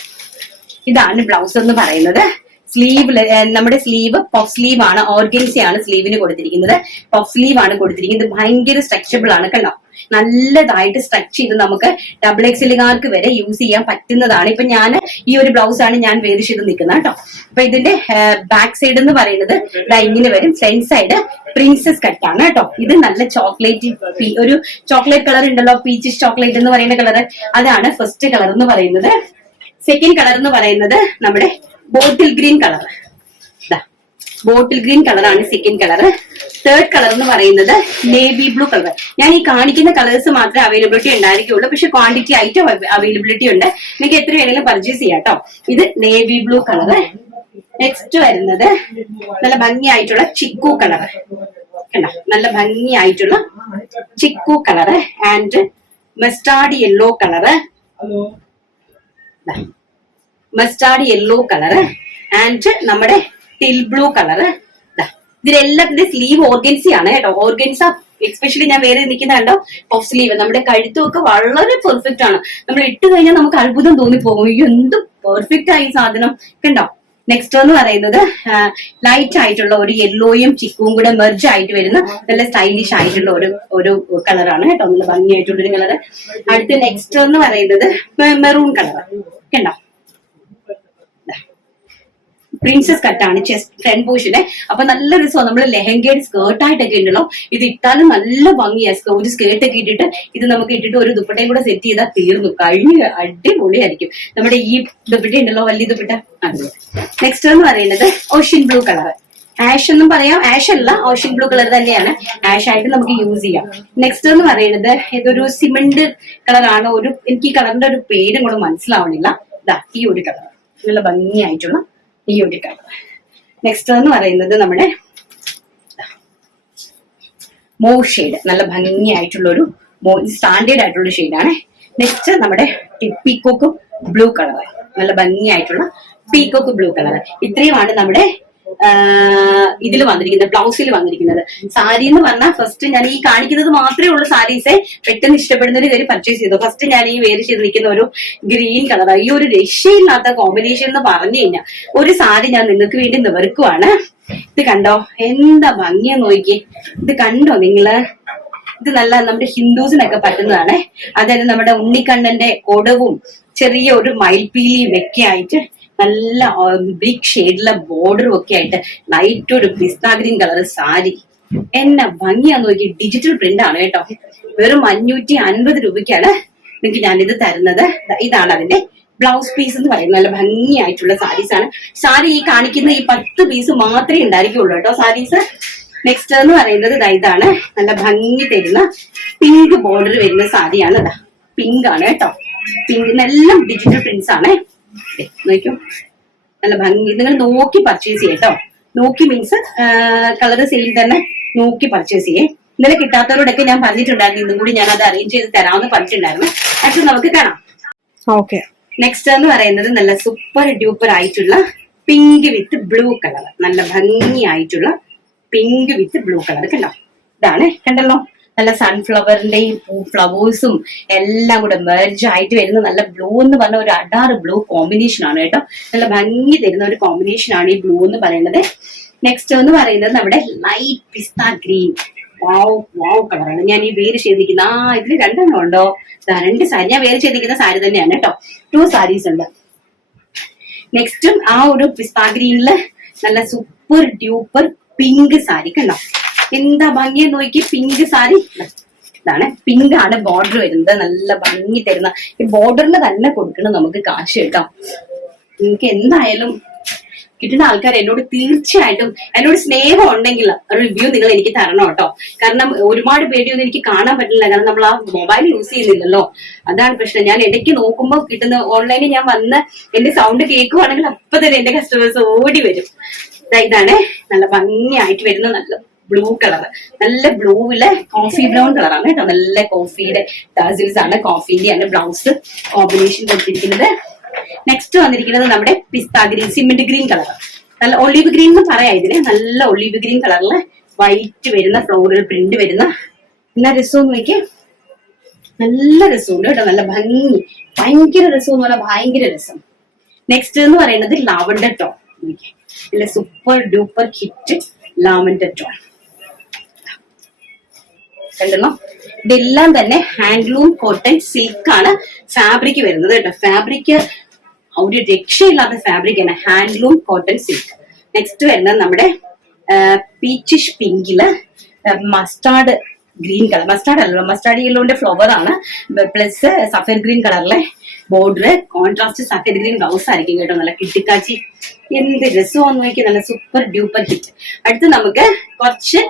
ഇതാണ് ബ്ലൗസ് എന്ന് പറയുന്നത്. സ്ലീവ് നമ്മുടെ സ്ലീവ് പഫ് സ്ലീവ് ആണ്. ഓർഗൻസയാണ് സ്ലീവിന് കൊടുത്തിരിക്കുന്നത്. പഫ് സ്ലീവ് ആണ് കൊടുത്തിരിക്കുന്നത്. ഭയങ്കര സ്ട്രെച്ചബിൾ ആണ് കണ്ടോ, നല്ലതായിട്ട് സ്ട്രെച്ച് ചെയ്ത് നമുക്ക് ഡബിൾ എക്സലുകാർക്ക് വരെ യൂസ് ചെയ്യാൻ പറ്റുന്നതാണ്. ഇപ്പൊ ഞാൻ ഈ ഒരു ബ്ലൗസ് ആണ് ഞാൻ വേര് ചെയ്ത് നിൽക്കുന്നത് കേട്ടോ. അപ്പൊ ഇതിന്റെ ബാക്ക് സൈഡ് എന്ന് പറയുന്നത് ഇങ്ങനെ വരും. ഫ്രണ്ട് സൈഡ് പ്രിൻസസ് കട്ട് ആണ് കേട്ടോ. ഇത് നല്ല ചോക്ലേറ്റ്, ഒരു ചോക്ലേറ്റ് കളർ ഉണ്ടല്ലോ, പീച്ച് ചോക്ലേറ്റ് എന്ന് പറയുന്ന കളർ, അതാണ് ഫസ്റ്റ് കളർ എന്ന് പറയുന്നത്. സെക്കൻഡ് കളർ എന്ന് പറയുന്നത് നമ്മുടെ bottle green colour. Bottle green കളറാണ് സെക്കൻഡ് കളർ. തേർഡ് കളർ എന്ന് പറയുന്നത് നേവി ബ്ലൂ കളർ. ഞാൻ ഈ കാണിക്കുന്ന കളേഴ്സ് മാത്രമേ അവൈലബിലിറ്റി ഉണ്ടായിരിക്കുള്ളൂ. പക്ഷെ ക്വാണ്ടിറ്റി ആയിട്ട് അവൈലബിലിറ്റി ഉണ്ട്. നിങ്ങൾക്ക് എത്ര വേണമെങ്കിലും പർച്ചേസ് ചെയ്യാം കേട്ടോ. ഇത് നേവി ബ്ലൂ കളർ. നെക്സ്റ്റ് വരുന്നത് നല്ല ഭംഗിയായിട്ടുള്ള ചിക്കു കളർ കണ്ടോ, നല്ല ഭംഗിയായിട്ടുള്ള chiku colour and mustard yellow colour, mustard yellow colour and നമ്മുടെ ടിൽ ബ്ലൂ കളർ. ഇതിലെല്ലാത്തിന്റെ സ്ലീവ് ഓർഗൻസി ആണ് കേട്ടോ. ഓർഗൻസ എക്സ്പെഷ്യലി ഞാൻ വേറെ നിൽക്കുന്ന കണ്ടോ പഫ് സ്ലീവ്. നമ്മുടെ കഴുത്തും ഒക്കെ വളരെ പെർഫെക്റ്റ് ആണ്. നമ്മൾ ഇട്ട് കഴിഞ്ഞാൽ നമുക്ക് അത്ഭുതം തോന്നിപ്പോകും, എന്ത് പെർഫെക്റ്റ് ആയി സാധനം കണ്ടോ. നെക്സ്റ്റ് എന്ന് പറയുന്നത് ലൈറ്റ് ആയിട്ടുള്ള ഒരു യെല്ലോയും ചിക്കുവും കൂടെ മെർജ് ആയിട്ട് വരുന്ന നല്ല സ്റ്റൈലിഷ് ആയിട്ടുള്ള ഒരു കളറാണ് കേട്ടോ. നല്ല ഭംഗിയായിട്ടുള്ള ഒരു കളർ. അടുത്ത നെക്സ്റ്റ് എന്ന് പറയുന്നത് മെറൂൺ കളർ കണ്ടോ. പ്രിൻസസ് കട്ടാണ് ചെസ്റ്റ് ഫ്രണ്ട് പോർഷന്. അപ്പൊ നല്ല രസമാണ്. നമ്മൾ ലെഹങ്കയുടെ സ്കേർട്ടായിട്ടൊക്കെ ഉണ്ടല്ലോ, ഇത് ഇട്ടാലും നല്ല ഭംഗിയാ. ഒരു സ്കേർട്ട് ഒക്കെ ഇട്ടിട്ട് ഇത് നമുക്ക് ഇട്ടിട്ട് ഒരു ദുപ്പട്ടയും കൂടെ സെറ്റ് ചെയ്താൽ തീർന്നു കഴിഞ്ഞ് അടിപൊളിയായിരിക്കും. നമ്മുടെ ഈ ദുപ്പട്ട ഉണ്ടല്ലോ, വലിയ ദുപ്പട്ട. നെക്സ്റ്റ് എന്ന് പറയുന്നത് ഓഷ്യൻ ബ്ലൂ കളർ. ആഷ് എന്നും പറയാം, ആഷ് അല്ല, ഓഷ്യൻ ബ്ലൂ കളർ തന്നെയാണ്. ആഷ് ആയിട്ട് നമുക്ക് യൂസ് ചെയ്യാം. നെക്സ്റ്റ് എന്ന് പറയുന്നത് ഇതൊരു സിമന്റ് കളറാണ്. എനിക്ക് ഈ കളറിന്റെ ഒരു പേരും കൂടെ മനസ്സിലാവണില്ല. ഈ ഒരു കളർ നല്ല ഭംഗിയായിട്ടുള്ള ഈ ഒരു കളർ. നെക്സ്റ്റ് എന്ന് പറയുന്നത് നമ്മുടെ മോവ് ഷെയ്ഡ്, നല്ല ഭംഗിയായിട്ടുള്ള ഒരു സ്റ്റാൻഡേർഡ് ആയിട്ടുള്ള ഷെയ്ഡാണ്. നെക്സ്റ്റ് നമ്മുടെ പീക്കോക്ക് ബ്ലൂ കളർ, നല്ല ഭംഗിയായിട്ടുള്ള പീക്കോക്ക് ബ്ലൂ കളർ. ഇത്രയുമാണ് നമ്മുടെ ഇതിൽ വന്നിരിക്കുന്നത്, ബ്ലൗസിൽ വന്നിരിക്കുന്നത്. സാരി എന്ന് പറഞ്ഞാൽ ഫസ്റ്റ് ഞാൻ ഈ കാണിക്കുന്നത് മാത്രമേ ഉള്ളൂ സാരീസെ. പെട്ടെന്ന് ഇഷ്ടപ്പെടുന്നൊരു കാര്യം പർച്ചേസ് ചെയ്തു. ഫസ്റ്റ് ഞാൻ ഈ വേര് ചെയ്ത് നിൽക്കുന്ന ഒരു ഗ്രീൻ കളർ, ഈ ഒരു രക്ഷയില്ലാത്ത കോമ്പിനേഷൻ എന്ന് പറഞ്ഞു കഴിഞ്ഞാൽ ഒരു സാരി ഞാൻ നിങ്ങൾക്ക് വേണ്ടി നിവർക്കുവാണ്. ഇത് കണ്ടോ, എന്താ ഭംഗിയാ നോക്കി. ഇത് കണ്ടോ നിങ്ങള്, ഇത് നല്ല നമ്മുടെ ഹിന്ദുസിനൊക്കെ പറ്റുന്നതാണ്. അതായത് നമ്മുടെ ഉണ്ണിക്കണ്ണന്റെ കൊടവും ചെറിയ ഒരു മയിൽപ്പീലിയും ഒക്കെ ആയിട്ട് നല്ല ബിഗ് ഷെയ്ഡിലെ ബോർഡറും ഒക്കെ ആയിട്ട് ലൈറ്റ് ഒരു പിസ്ത ഗ്രീൻ കളർ സാരി. എന്നാ ഭംഗിയാന്ന് നോക്കി. ഡിജിറ്റൽ പ്രിന്റ് ആണ് കേട്ടോ. വെറും 550 രൂപയ്ക്കാണ് നിങ്ങൾക്ക് ഞാനിത് തരുന്നത്. ഇതാണ് അതിന്റെ ബ്ലൗസ് പീസ് എന്ന് പറയുന്നത്. നല്ല ഭംഗിയായിട്ടുള്ള സാരീസ് ആണ്. സാരി ഈ കാണിക്കുന്ന ഈ 10 പീസ് മാത്രമേ ഉണ്ടായിരിക്കുള്ളൂ കേട്ടോ സാരീസ്. നെക്സ്റ്റ് എന്ന് പറയുന്നത് ഇതാണ്. നല്ല ഭംഗി തരുന്ന പിങ്ക് ബോർഡർ വരുന്ന സാരിയാണ്. ഇതാ പിങ്ക് ആണ് കേട്ടോ. പിങ്ക് എല്ലാം ഡിജിറ്റൽ പ്രിന്റ്സ് ആണ്. നോക്കൂ, നല്ല ഭംഗി. നിങ്ങൾ നോക്കി പർച്ചേസ് ചെയ്യട്ടോ. നോക്കി മീൻസ് കളർ സെയിം തന്നെ നോക്കി പർച്ചേസ് ചെയ്യേ. ഇന്നലെ കിട്ടാത്തവരോടൊക്കെ ഞാൻ പറഞ്ഞിട്ടുണ്ടായിരുന്നു. ഇന്നും കൂടി ഞാൻ അത് അറേഞ്ച് ചെയ്ത് തരാമെന്ന് പറഞ്ഞിട്ടുണ്ടായിരുന്നു. അടുത്ത് നമുക്ക് കാണാം. ഓക്കെ. നെക്സ്റ്റ് എന്ന് പറയുന്നത് നല്ല സൂപ്പർ ഡ്യൂപ്പർ ആയിട്ടുള്ള പിങ്ക് വിത്ത് ബ്ലൂ കളർ. നല്ല ഭംഗിയായിട്ടുള്ള പിങ്ക് വിത്ത് ബ്ലൂ കളർ കണ്ടോ. ഇതാണ് കണ്ടല്ലോ. നല്ല സൺഫ്ലവറിന്റെയും ഫ്ലവേഴ്സും എല്ലാം കൂടെ മെർജ് ആയിട്ട് വരുന്ന നല്ല ബ്ലൂ എന്ന് പറഞ്ഞ ഒരു അഡാറ് ബ്ലൂ കോമ്പിനേഷൻ ആണ് കേട്ടോ. നല്ല ഭംഗി തരുന്ന ഒരു കോമ്പിനേഷൻ ആണ് ഈ ബ്ലൂ എന്ന് പറയുന്നത്. നെക്സ്റ്റ് എന്ന് പറയുന്നത് നമ്മുടെ ലൈറ്റ് പിസ്ത ഗ്രീൻ. വാവ് വാവ് കളറാണ്. ഞാൻ ഈ വേര് ചെയ്തിരിക്കുന്ന ഇതിൽ 2 എണ്ണം ഉണ്ടോ? 2 സാരി. ഞാൻ വേര് ചെയ്തിരിക്കുന്ന സാരി തന്നെയാണ് കേട്ടോ. 2 സാരീസ് ഉണ്ട്. നെക്സ്റ്റും ആ ഒരു പിസ്ത ഗ്രീനില് നല്ല സൂപ്പർ ഡ്യൂപ്പർ പിങ്ക് സാരി കണ്ടോ. എന്താ ഭംഗി നോക്കി. പിങ്ക് സാരി ഇതാണ്. പിങ്ക് ആണ് ബോർഡർ വരുന്നത്. നല്ല ഭംഗി തരുന്ന ഈ ബോർഡറിന് തന്നെ കൊടുക്കണം നമുക്ക് കാശ് കേട്ടോ. നിങ്ങൾക്ക് എന്തായാലും കിട്ടുന്ന ആൾക്കാർ എന്നോട് തീർച്ചയായിട്ടും എന്നോട് സ്നേഹം ഉണ്ടെങ്കിൽ റിവ്യൂ നിങ്ങൾ എനിക്ക് തരണം കേട്ടോ. കാരണം ഒരുപാട് പേടിയൊന്നും എനിക്ക് കാണാൻ പറ്റില്ല. കാരണം നമ്മൾ ആ മൊബൈൽ യൂസ് ചെയ്യുന്നില്ലല്ലോ. അതാണ് പ്രശ്നം. ഞാൻ ഇടയ്ക്ക് നോക്കുമ്പോൾ കിട്ടുന്ന ഓൺലൈനിൽ ഞാൻ വന്ന് എന്റെ സൗണ്ട് കേൾക്കുവാണെങ്കിൽ അപ്പൊ തന്നെ എന്റെ കസ്റ്റമേഴ്സ് ഓടി വരും. ഇതാണ് നല്ല ഭംഗിയായിട്ട് വരുന്ന നല്ല ബ്ലൂ കളർ. നല്ല ബ്ലൂവിലെ കോഫി ബ്രൗൺ കളറാണ് കേട്ടോ. നല്ല കോഫിയുടെ ടാസിൽസ് ആണ്. കോഫിന്റെ ആണ് ബ്ലൗസ് കോമ്പിനേഷൻ കൊടുത്തിരിക്കുന്നത്. നെക്സ്റ്റ് വന്നിരിക്കുന്നത് നമ്മുടെ പിസ്ത ഗ്രീൻ, സിമെന്റ് ഗ്രീൻ കളർ. നല്ല ഒലിവ് ഗ്രീൻ എന്ന് പറയാം ഇതിന്. നല്ല ഒലിവ് ഗ്രീൻ കളറില് വൈറ്റ് വരുന്ന ഫ്ലോറൽ പ്രിന്റ് വരുന്ന എന്നാ രസവും നോക്കി. നല്ല രസമുണ്ട് കേട്ടോ. നല്ല ഭംഗി. ഭയങ്കര രസം എന്ന് പറഞ്ഞാൽ ഭയങ്കര രസം. നെക്സ്റ്റ് എന്ന് പറയുന്നത് ലാവൻഡർ ടോൺ. നല്ല super duper hit lavender tone കണ്ടോ. ഇതെല്ലാം തന്നെ ഹാൻഡ്ലൂം കോട്ടൺ സിൽക്ക് ആണ് ഫാബ്രിക് വരുന്നത് കേട്ടോ. ഫാബ്രിക് ഒരു രക്ഷയില്ലാത്ത ഫാബ്രിക് ആണ്. Handloom cotton silk. നെക്സ്റ്റ് വരുന്നത് നമ്മുടെ പീച്ചിഷ് പിങ്കില് മസ്റ്റാർഡ് ഗ്രീൻ കളർ. മസ്റ്റാർഡ് അല്ല, മസ്റ്റാർഡ് യെല്ലോന്റെ ഫ്ലവർ ആണ്. പ്ലസ് സഫേർ ഗ്രീൻ കളറിലെ border. Contrast sapphire green blouse ആയിരിക്കും കേട്ടോ. നല്ല കിട്ടിക്കാച്ചി. എന്ത് രസമാണെന്ന് നോക്കി. നല്ല സൂപ്പർ ഡ്യൂപ്പർ ഹിറ്റ്. അടുത്ത് നമുക്ക് കുറച്ച്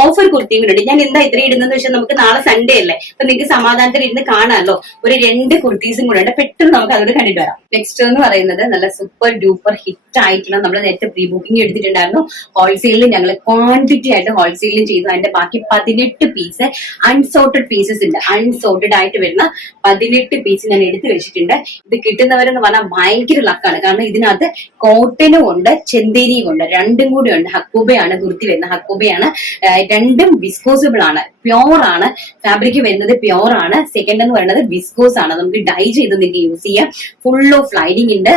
ഓഫർ കുർത്തിയും കൂടെ ഉണ്ട്. ഞാൻ എന്താ ഇത്രയും ഇടുന്നത് വെച്ചാൽ നമുക്ക് നാളെ സൺഡേ അല്ലേ. അപ്പൊ നിങ്ങൾക്ക് സമാധാനത്തിൽ ഇരുന്ന് കാണാമല്ലോ. ഒരു 2 കുർത്തീസും കൂടെ ഉണ്ട്. പെട്ടെന്ന് നമുക്ക് അതോട് കണ്ടിട്ട് വരാം. നെക്സ്റ്റ് എന്ന് പറയുന്നത് നല്ല സൂപ്പർ ഡ്യൂപ്പർ ഹിറ്റ് ആയിട്ടുള്ള നമ്മൾ നേരത്തെ പ്രീ ബുക്കിംഗ് എടുത്തിട്ടുണ്ടായിരുന്നു. ഹോൾസെയിലിൽ ഞങ്ങൾ ക്വാണ്ടിറ്റി ആയിട്ട് ഹോൾസെയിലും ചെയ്തു. അതിന്റെ ബാക്കി 18 പീസ് അൺസോർട്ടഡ് പീസസ് ഉണ്ട്. അൺസോർട്ടഡ് ആയിട്ട് വരുന്ന 18 പീസ് ഞാൻ എടുത്തു വെച്ചിട്ടുണ്ട്. ഇത് കിട്ടുന്നവരെന്ന് പറഞ്ഞാൽ ഭയങ്കര ലക്കാണ്. കാരണം ഇതിനകത്ത് കോട്ടനും ഉണ്ട് ചെന്തേരിയും ഉണ്ട്. രണ്ടും കൂടി ഉണ്ട്. ഹക്കൂബയാണ് കുർത്തി വരുന്നത്. ഹക്കൂബയാണ്. രണ്ടും വിസ്കോസിബിൾ ആണ്. പ്യോർ ആണ്. ഫാബ്രിക് വരുന്നത് പ്യോർ ആണ്. സെക്കൻഡ് എന്ന് പറയുന്നത് വിസ്കോസ് ആണ്. നമുക്ക് ഡൈ ചെയ്ത് നിങ്ങൾക്ക് യൂസ് ചെയ്യാം. ഫുൾ ഓഫ് ലൈനിങ് ഉണ്ട്.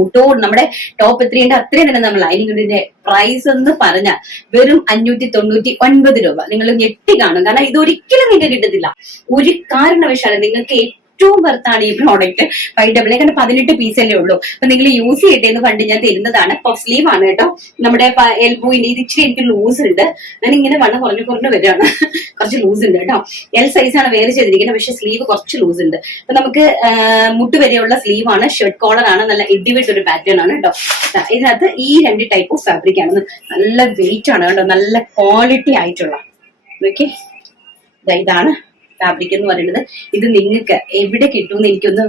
മുട്ടോട് നമ്മുടെ ടോപ്പ് എത്രയുണ്ട് അത്രയും തന്നെ നമ്മൾ ലൈനിങ് ഉണ്ട്. ഇതിന്റെ പ്രൈസ് എന്ന് പറഞ്ഞാൽ വെറും 599 രൂപ. നിങ്ങൾ ഞെട്ടി കാണും. കാരണം ഇതൊരിക്കലും നിങ്ങൾക്ക് കിട്ടത്തില്ല. ഒരു കാരണവശാലും നിങ്ങൾക്ക് ഏറ്റവും ബർത്താണ് ഈ പ്രോഡക്റ്റ്. 588. കാരണം 18 പീസല്ലേ ഉള്ളൂ. അപ്പൊ നിങ്ങൾ യൂസ് ചെയ്യട്ടെ എന്ന് ഫണ്ട് ഞാൻ തരുന്നതാണ്. പഫ് സ്ലീവ് ആണ് കേട്ടോ. നമ്മുടെ എൽബോയിന്റെ ഇത് ഇച്ചിരി എനിക്ക് ലൂസ് ഉണ്ട്. ഞാൻ ഇങ്ങനെ വണ്ണം കുറഞ്ഞു വരികയാണ്. കുറച്ച് ലൂസ് ഉണ്ട് കേട്ടോ. L സൈസാണ് വേറെ ചെയ്തിരിക്കുന്നത്. പക്ഷെ സ്ലീവ് കുറച്ച് ലൂസ് ഉണ്ട്. അപ്പൊ നമുക്ക് മുട്ട് വരെയുള്ള സ്ലീവ് ആണ്. ഷർട്ട് കോളർ ആണ്. നല്ല ഇടിവിട്ട് ഒരു പാറ്റേൺ ആണ് കേട്ടോ. ഇതിനകത്ത് ഈ 2 ടൈപ്പ് ഓഫ് ഫാബ്രിക് ആണ്. നല്ല വെയിറ്റ് ആണ് കേട്ടോ. നല്ല ക്വാളിറ്റി ആയിട്ടുള്ള. ഓക്കെ, ഇതാണ് ഫാബ്രിക് എന്ന് പറയുന്നത്. ഇത് നിങ്ങൾക്ക് എവിടെ കിട്ടുമെന്ന് എനിക്കൊന്ന്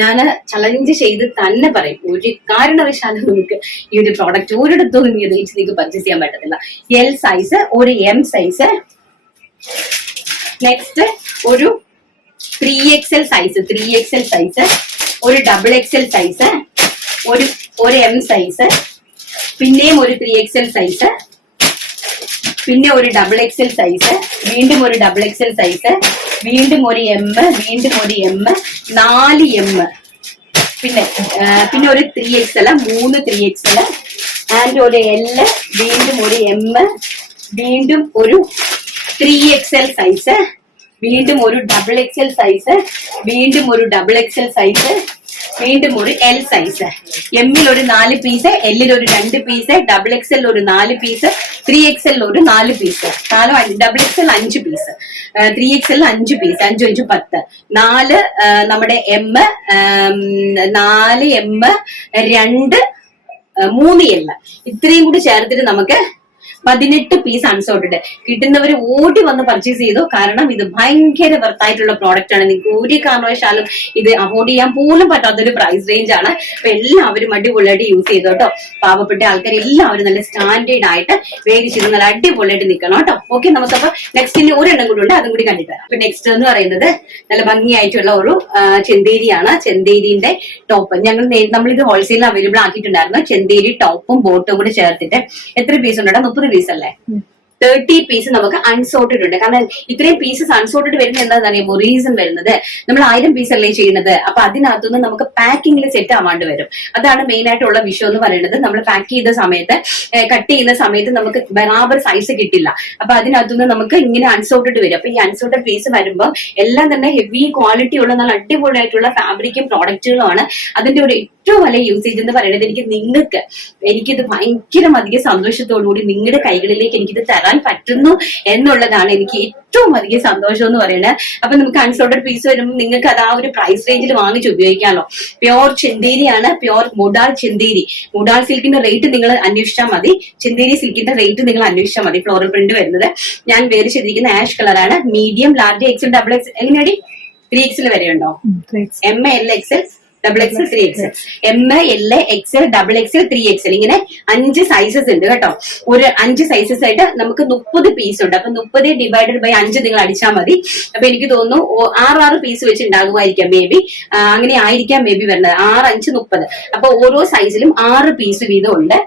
ഞാൻ ചലഞ്ച് ചെയ്ത് തന്നെ പറയും. ഒരു കാരണവശാലും നിങ്ങൾക്ക് ഈ ഒരു പ്രോഡക്റ്റ് ഒരിടത്തും നിങ്ങൾക്ക് പർച്ചേസ് ചെയ്യാൻ പറ്റത്തില്ല. L സൈസ്, ഒരു M സൈസ്, നെക്സ്റ്റ് ഒരു 3XL സൈസ്, ഒരു XXL സൈസ്, ഒരു M സൈസ്, പിന്നെയും ഒരു 3XL സൈസ്, പിന്നെ ഒരു XXL സൈസ്, വീണ്ടും ഒരു XXL സൈസ്, വീണ്ടും ഒരു M, വീണ്ടും ഒരു M, 4 M, പിന്നെ ഒരു 3XL, 3 3XL ആൻഡ് ഒരു L, വീണ്ടും ഒരു M, വീണ്ടും ഒരു 3XL സൈസ്, വീണ്ടും ഒരു XXL സൈസ്, വീണ്ടും ഒരു XXL സൈസ്, വീണ്ടും ഒരു L സൈസ്. എമ്മിൽ ഒരു 4 പീസ്, എല്ലിൽ ഒരു 2 പീസ്, XXL ഒരു 4 പീസ്, 3XL ഒരു 4 piece, XXL 5 piece, 3XL 5 piece, 5 5 10, 4 നമ്മുടെ M, 4 M, 2 3 L, ഇത്രയും കൂടി ചേർത്തിട്ട് നമുക്ക് 18 പീസ് അൺസോർട്ടഡ്. കിട്ടുന്നവർ ഓടി വന്ന് പർച്ചേസ് ചെയ്തു. കാരണം ഇത് ഭയങ്കര വർത്തായിട്ടുള്ള പ്രോഡക്റ്റ് ആണ്. നിങ്ങൾക്ക് ഒരു കാരണവശാലും ഇത് അഫോർഡ് ചെയ്യാൻ പോലും പറ്റാത്തൊരു പ്രൈസ് റേഞ്ച് ആണ്. അപ്പൊ എല്ലാവരും അടിപൊളിയായിട്ട് യൂസ് ചെയ്തു കേട്ടോ. പാവപ്പെട്ട ആൾക്കാർ എല്ലാവരും നല്ല സ്റ്റാൻഡേർഡ് ആയിട്ട് വേഗം നല്ല അടിപൊളിയായിട്ട് നിൽക്കണം കേട്ടോ. ഓക്കെ, നമുക്കപ്പോ നെക്സ്റ്റ് ഇനി ഒരെണ്ണം കൂടെ ഉണ്ട്, അതും കൂടി കണ്ടിട്ട് തരാം. അപ്പൊ നെക്സ്റ്റ് എന്ന് പറയുന്നത് നല്ല ഭംഗിയായിട്ടുള്ള ഒരു ചെന്തേരിയാണ്. ചെന്തേരിന്റെ ടോപ്പ് നമ്മളിത് ഹോൾസെയിൽ അവൈലബിൾ ആക്കിയിട്ടുണ്ടായിരുന്നു. ചെന്തേരി ടോപ്പും ബോട്ടും കൂടി ചേർത്തിട്ട് എത്ര പീസ് ഉണ്ട്? 30 പീസ് അല്ലേ? 30 പീസ് നമുക്ക് അൺസോർട്ടഡ് ഉണ്ട്. കാരണം ഇത്രയും പീസസ് അൺസോർട്ടഡ് വരുന്നത് എന്താണെന്ന് അറിയാമോ? റീസൺ വരുന്നത് നമ്മൾ 1000 പീസ് അല്ലേ ചെയ്യുന്നത്. അപ്പൊ അതിനകത്തുനിന്ന് നമുക്ക് പാക്കിങ്ങിൽ സെറ്റ് ആവാണ്ട് വരും. അതാണ് മെയിൻ ആയിട്ടുള്ള വിഷയം എന്ന് പറയുന്നത്. നമ്മൾ പാക്ക് ചെയ്ത സമയത്ത്, കട്ട് ചെയ്യുന്ന സമയത്ത് നമുക്ക് ബറാബർ സൈസ് കിട്ടില്ല. അപ്പൊ അതിനകത്തുനിന്ന് നമുക്ക് ഇങ്ങനെ അൺസോർട്ടഡ് വരും. അപ്പൊ ഈ അൺസോർട്ടഡ് പീസ് വരുമ്പോൾ എല്ലാം തന്നെ ഹെവി ക്വാളിറ്റി ഉള്ള നല്ല അടിപൊളിയായിട്ടുള്ള ഫാബ്രിക്കും പ്രോഡക്റ്റുകളുമാണ്. അതിന്റെ ഒരു ഏറ്റവും വലിയ യൂസേജ് എന്ന് പറയുന്നത് എനിക്കിത് ഭയങ്കര അധികം സന്തോഷത്തോടുകൂടി നിങ്ങളുടെ കൈകളിലേക്ക് എനിക്കിത് തരാൻ പറ്റുന്നു എന്നുള്ളതാണ് എനിക്ക് ഏറ്റവും അധികം സന്തോഷം എന്ന് പറയുന്നത്. അപ്പൊ നമുക്ക് അൺസോർട്ടഡ് പീസ് വരുമ്പോൾ നിങ്ങൾക്ക് അത് ആ ഒരു പ്രൈസ് റേഞ്ചിൽ വാങ്ങിച്ച് ഉപയോഗിക്കാമല്ലോ. Pure ചെന്തേരിയാണ്, pure മുഡാൽ Chanderi. മുഡാൽ സിൽക്കിന്റെ റേറ്റ് നിങ്ങൾ അന്വേഷിച്ചാൽ മതി, ചെന്തേരി സിൽക്കിന്റെ റേറ്റ് നിങ്ങൾ അന്വേഷിച്ചാൽ മതി. ഫ്ലോറൽ പ്രിന്റ് വരുന്നത് ഞാൻ വേറെ ചെയ്തിരിക്കുന്ന ആഷ് കളറാണ്. Medium, large, XL, XXL, എങ്ങനെയാടി 3XL വരെ ഉണ്ടോ? M, L, XL, XXL, 3XL, M, L, XL, XXL, 3XL, ഇങ്ങനെ 5 സൈസസ് ഉണ്ട് കേട്ടോ. ഒരു 5 സൈസസ് ആയിട്ട് നമുക്ക് 30 പീസ് ഉണ്ട്. അപ്പൊ 30 ഡിവൈഡഡ് ബൈ 5 നിങ്ങൾ അടിച്ചാൽ മതി. അപ്പൊ എനിക്ക് തോന്നുന്നു 6 പീസ് വെച്ച് ഉണ്ടാകുമായിരിക്കാം മേ ബി. അങ്ങനെ ആയിരിക്കാം മേ ബി വരുന്നത്. 6, 5, 30. അപ്പൊ ഓരോ സൈസിലും 6 പീസ് വീതം ഉണ്ട്.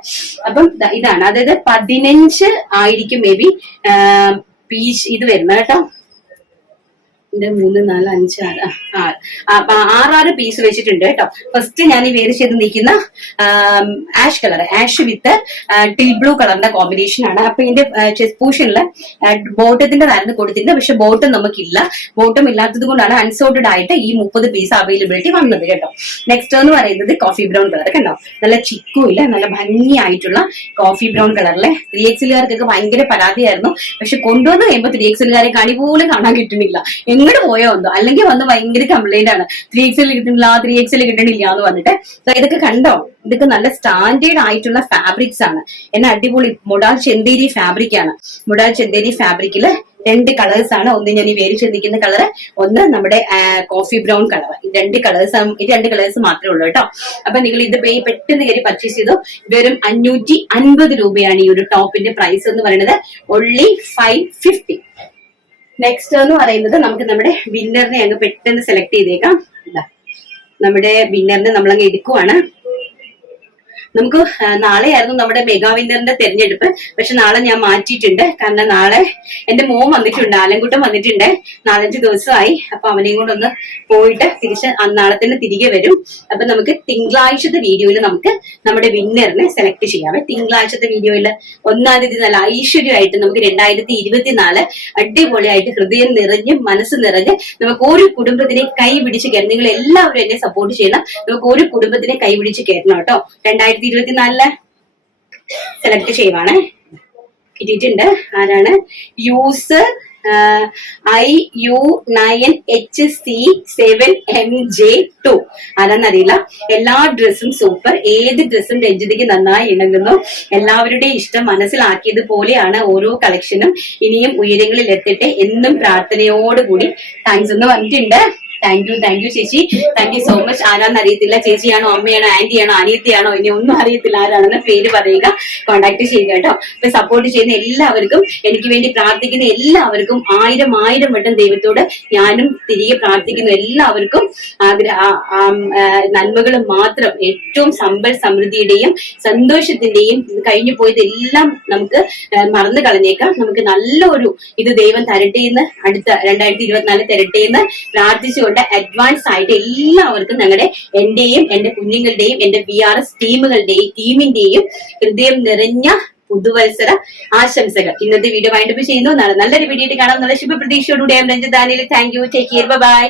അപ്പം ഇതാണ്, അതായത് 15 ആയിരിക്കും മേ ബി പീസ് ഇത് വരുന്നത് കേട്ടോ. 3, 4, 5, 6, 6 പീസ് വെച്ചിട്ടുണ്ട് കേട്ടോ. ഫസ്റ്റ് ഞാൻ ഈ വേര് ചെയ്ത് നിൽക്കുന്ന ആഷ് കളർ, ആഷ് വിത്ത് ടീ ബ്ലൂ കളറിന്റെ കോമ്പിനേഷൻ ആണ്. അപ്പൊ ഇതിന്റെ ചെസ്റ്റ് പോർഷനില് ബോട്ടത്തിന്റെ താരന്ന് കൊടുത്തിട്ടുണ്ട്. പക്ഷെ ബോട്ടം നമുക്കില്ല. ബോട്ടം ഇല്ലാത്തത് കൊണ്ടാണ് അൺസോർട്ടഡ് ആയിട്ട് ഈ 30 പീസ് അവൈലബിലിറ്റി വന്നത് കേട്ടോ. നെക്സ്റ്റ് എന്ന് പറയുന്നത് കോഫി ബ്രൗൺ കളർ കണ്ടോ. നല്ല ചിക്കും ഇല്ല, നല്ല ഭംഗിയായിട്ടുള്ള കോഫി ബ്രൗൺ കളറിലെ 3XLകാർക്കൊക്കെ ഭയങ്കര പരാതിയായിരുന്നു. പക്ഷെ കൊണ്ടുവന്ന് കഴിയുമ്പോൾ 3XLകാരെ കണി പോലും കാണാൻ കിട്ടുന്നില്ല. എങ്ങോട്ട് പോയോ എന്തോ, അല്ലെങ്കിൽ വന്ന് ഭയങ്കര കംപ്ലൈന്റ് ആണ്. 3XL കിട്ടുന്നില്ല, 3XL കിട്ടണില്ല എന്ന് പറഞ്ഞിട്ട്. ഇതൊക്കെ കണ്ടോ, ഇതൊക്കെ നല്ല സ്റ്റാൻഡേർഡ് ആയിട്ടുള്ള ഫാബ്രിക്സ് ആണ്. എന്നെ അടിപൊളി മുഡാൽ ചെന്തേരി ഫാബ്രിക് ആണ്. മുഡാൽ ചെന്തേരി ഫാബ്രിക്കില് 2 കളേഴ്സ് ആണ്. ഒന്ന് ഞാൻ ഈ വേര് ചിന്തിക്കുന്ന കളർ, ഒന്ന് നമ്മുടെ കോഫി ബ്രൗൺ കളർ. ഈ 2 കളേഴ്സ് മാത്രമേ ഉള്ളൂ കേട്ടോ. അപ്പൊ നിങ്ങൾ ഇത് പെട്ടെന്ന് കയറി പർച്ചേസ് ചെയ്തു. വെറും 550 രൂപയാണ് ഈ ഒരു ടോപ്പിന്റെ പ്രൈസ് എന്ന് പറയുന്നത്. only 550. നെക്സ്റ്റ് എന്ന് പറയുന്നത് നമുക്ക് നമ്മുടെ വിന്നറിനെ അങ്ങ് പെട്ടെന്ന് സെലക്ട് ചെയ്തേക്കാം. നമ്മുടെ വിന്നറിനെ നമ്മളങ്ങ് എടുക്കുവാണ്. നമുക്ക് നാളെയായിരുന്നു നമ്മുടെ മെഗാ വിന്നറിന്റെ തെരഞ്ഞെടുപ്പ്. പക്ഷെ നാളെ ഞാൻ മാറ്റിയിട്ടുണ്ട്. കാരണം നാളെ എന്റെ മോൻ വന്നിട്ടുണ്ട്, ആലൻകുട്ടൻ വന്നിട്ടുണ്ട്. 4-5 ദിവസമായി. അപ്പൊ അവനെയും കൊണ്ടൊന്ന് പോയിട്ട് നാളെ തന്നെ തിരികെ വരും. അപ്പൊ നമുക്ക് തിങ്കളാഴ്ചത്തെ വീഡിയോയിൽ നമുക്ക് നമ്മുടെ വിന്നറിനെ സെലക്ട് ചെയ്യാം. തിങ്കളാഴ്ചത്തെ വീഡിയോയിൽ 1-ാം തീയതി നല്ല ഐശ്വര്യമായിട്ട് നമുക്ക് 2024 അടിപൊളിയായിട്ട് ഹൃദയം നിറഞ്ഞ് മനസ്സ് നിറഞ്ഞ് നമുക്ക് ഒരു കുടുംബത്തിനെ കൈ പിടിച്ച് കയറണം. നിങ്ങൾ എല്ലാവരും എന്നെ സപ്പോർട്ട് ചെയ്യണം. നമുക്ക് ഒരു കുടുംബത്തിനെ കൈ പിടിച്ച് കയറണം കേട്ടോ. 2024 സെലക്ട് ചെയ്യുവാണ്. കിട്ടിയിട്ടുണ്ട്. ആരാണ്? User IU9HC7MJ2. ആരാന്നറിയില്ല. എല്ലാ ഡ്രസ്സും സൂപ്പർ. ഏത് ഡ്രസ്സും രഞ്ജിതയ്ക്ക് നന്നായി ഇണങ്ങുന്നു. എല്ലാവരുടെയും ഇഷ്ടം മനസ്സിലാക്കിയത് പോലെയാണ് ഓരോ കളക്ഷനും. ഇനിയും ഉയരങ്ങളിൽ എത്തട്ടെ എന്നും പ്രാർത്ഥനയോടുകൂടി താങ്ക്സ് എന്ന് പറഞ്ഞിട്ടുണ്ട്. താങ്ക് യു ചേച്ചി, താങ്ക് യു സോ മച്ച്. ആരാന്ന് അറിയത്തില്ല, ചേച്ചിയാണോ, അമ്മയാണോ, ആന്റിയാണോ, അനിയത്തിയാണോ, ഇനി ഒന്നും അറിയത്തില്ല. ആരാണെന്ന് പേര് പറയുക, കോണ്ടാക്ട് ചെയ്യുക കേട്ടോ. അപ്പൊ സപ്പോർട്ട് ചെയ്യുന്ന എല്ലാവർക്കും, എനിക്ക് വേണ്ടി പ്രാർത്ഥിക്കുന്ന എല്ലാവർക്കും 1000 വട്ടം ദൈവത്തോട് ഞാനും തിരികെ പ്രാർത്ഥിക്കുന്നു. എല്ലാവർക്കും നന്മകൾ മാത്രം, ഏറ്റവും സമ്പൽ സമൃദ്ധിയുടെയും സന്തോഷത്തിന്റെയും കഴിഞ്ഞു പോയതെല്ലാം നമുക്ക് മറന്നു കളഞ്ഞേക്കാം. നമുക്ക് നല്ലൊരു ഇത് ദൈവം തരട്ടെ എന്ന്, അടുത്ത 2024 തരട്ടെ എന്ന് പ്രാർത്ഥിച്ചു അഡ്വാൻസ് ആയിട്ട് എല്ലാവർക്കും ഞങ്ങളുടെ എന്റെയും എന്റെ കുഞ്ഞുങ്ങളുടെയും എന്റെ VRS ടീമിന്റെയും ഹൃദയം നിറഞ്ഞ പുതുവത്സര ആശംസകൾ. ഇന്നത്തെ വീഡിയോ വൈൻഡപ്പ് ചെയ്യുന്നു. നല്ലൊരു വീഡിയോ കാണാം എന്നുള്ള ശുഭപ്രതീക്ഷയോടുകൂടി Ranjith Daniel. Thank you. Take care. By.